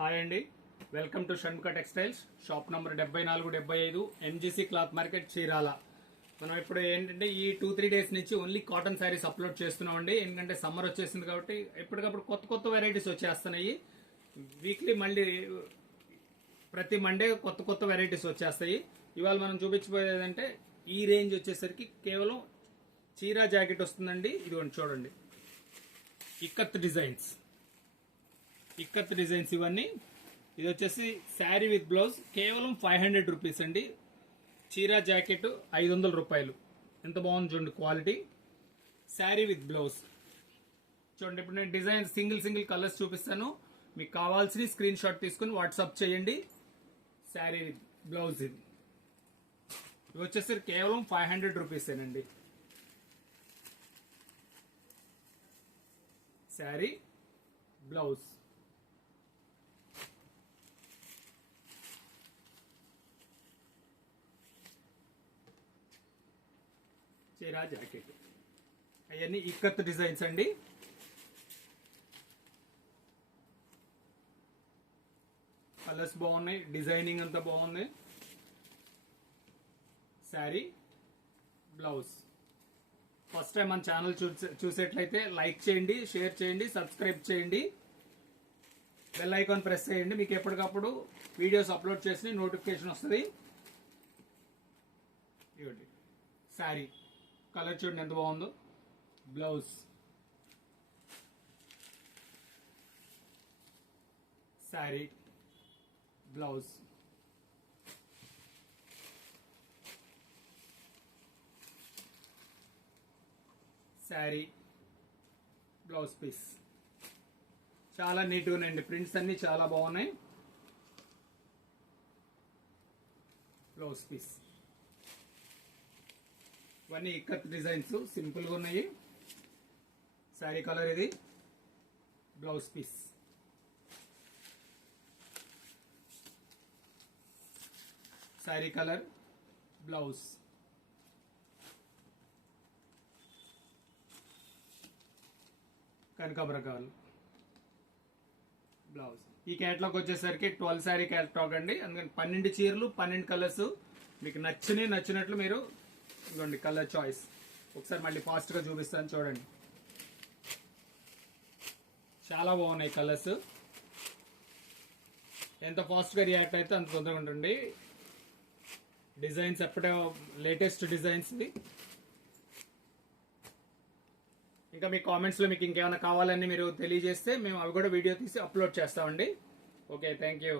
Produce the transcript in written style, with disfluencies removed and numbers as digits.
Hi అండి, welcome to Shanmukha textiles. Shop number 7475 MGC cloth market, Chirala. మనం ఇప్పుడు ఏంటంటే ఈ 2-3 డేస్ నుంచి ఓన్లీ కాటన్ శారీస్ అప్లోడ్ చేస్తున్నాం అండి. ఎందుకంటే సమ్మర్ వచ్చేసింది కాబట్టి ఎప్పటికప్పుడు కొత్త కొత్త వెరైటీస్ వచ్చేస్తున్నాయి. వీక్లీ మళ్ళీ ప్రతి మండే కొత్త కొత్త వెరైటీస్ వచ్చేస్తాయి. ఇవాళ మనం చూపించబోయేదంటే ఈ రేంజ్ వచ్చేసరికి కేవలం చీరా జాకెట్ వస్తుందండి. ఇదిగోండి చూడండి, ఇక్కత్ డిజైన్స్ ఇవన్నీ. ఇది వచ్చేసి శారీ విత్ బ్లౌజ్, కేవలం 500 రూపీస్ అండి. చీరా జాకెట్ 500 రూపాయలు. ఎంత బాగుంది చూడండి క్వాలిటీ. శారీ విత్ బ్లౌజ్ చూడండి. ఇప్పుడు నేను డిజైన్ సింగిల్ కలర్స్ చూపిస్తాను. మీకు కావాల్సిన స్క్రీన్ షాట్ తీసుకుని వాట్సాప్ చేయండి. శారీ విత్ బ్లౌజ్ ఇది వచ్చేసరికి కేవలం 500 రూపీసేనండి. శారీ బ్లౌజ్ చీరా జాకెట్ అవన్నీ ఇక్కత్ డిజైన్స్ అండి. కలర్స్ బాగున్నాయి, డిజైనింగ్ అంతా బాగుంది. శారీ బ్లౌజ్. ఫస్ట్ టైం మన ఛానల్ చూసేట్లయితే లైక్ చేయండి, షేర్ చేయండి, సబ్స్క్రైబ్ చేయండి, బెల్ ఐకాన్ ప్రెస్ చేయండి. మీకు ఎప్పటికప్పుడు వీడియోస్ అప్లోడ్ చేసి నోటిఫికేషన్ వస్తుంది. ఇవ్వండి శారీ కలర్ చూడండి ఎంత బాగుందో. Blouse sari blouse sari blouse piece. చాలా నీట్గా ఉన్నాయండి, ప్రింట్స్ అన్ని చాలా బాగున్నాయి. బ్లౌజ్ పీస్ ఇవన్నీ ఇక్కత్ డిజైన్స్ సింపుల్ గా ఉన్నాయి. శారీ కలర్ ఇది. Blouse piece sari colour blouse. కనకాబరకాలు బ్లౌజ్. ఈ క్యాటలాగ్ వచ్చేసరికి 12 శారీ క్యాటలాగ్ అండి. అందుకని 12 చీరలు, 12 కలర్స్. మీకు నచ్చినట్లు మీరు ఇవ్వండి కలర్ చాయిస్. ఒకసారి మళ్ళీ ఫాస్ట్ గా చూపిస్తాను చూడండి. చాలా బాగున్నాయి కలర్స్. ఎంత ఫాస్ట్ గా రియాక్ట్ అయితే అంత తొందరగా ఉంటుంది. డిజైన్స్ ఎప్పుడో లేటెస్ట్ డిజైన్స్. ఇంకా మీ కామెంట్స్ లో మీకు ఇంకేమైనా కావాలని మీరు తెలియజేస్తే మేము అవి కూడా వీడియో తీసి అప్లోడ్ చేస్తామండి. Okay, thank you.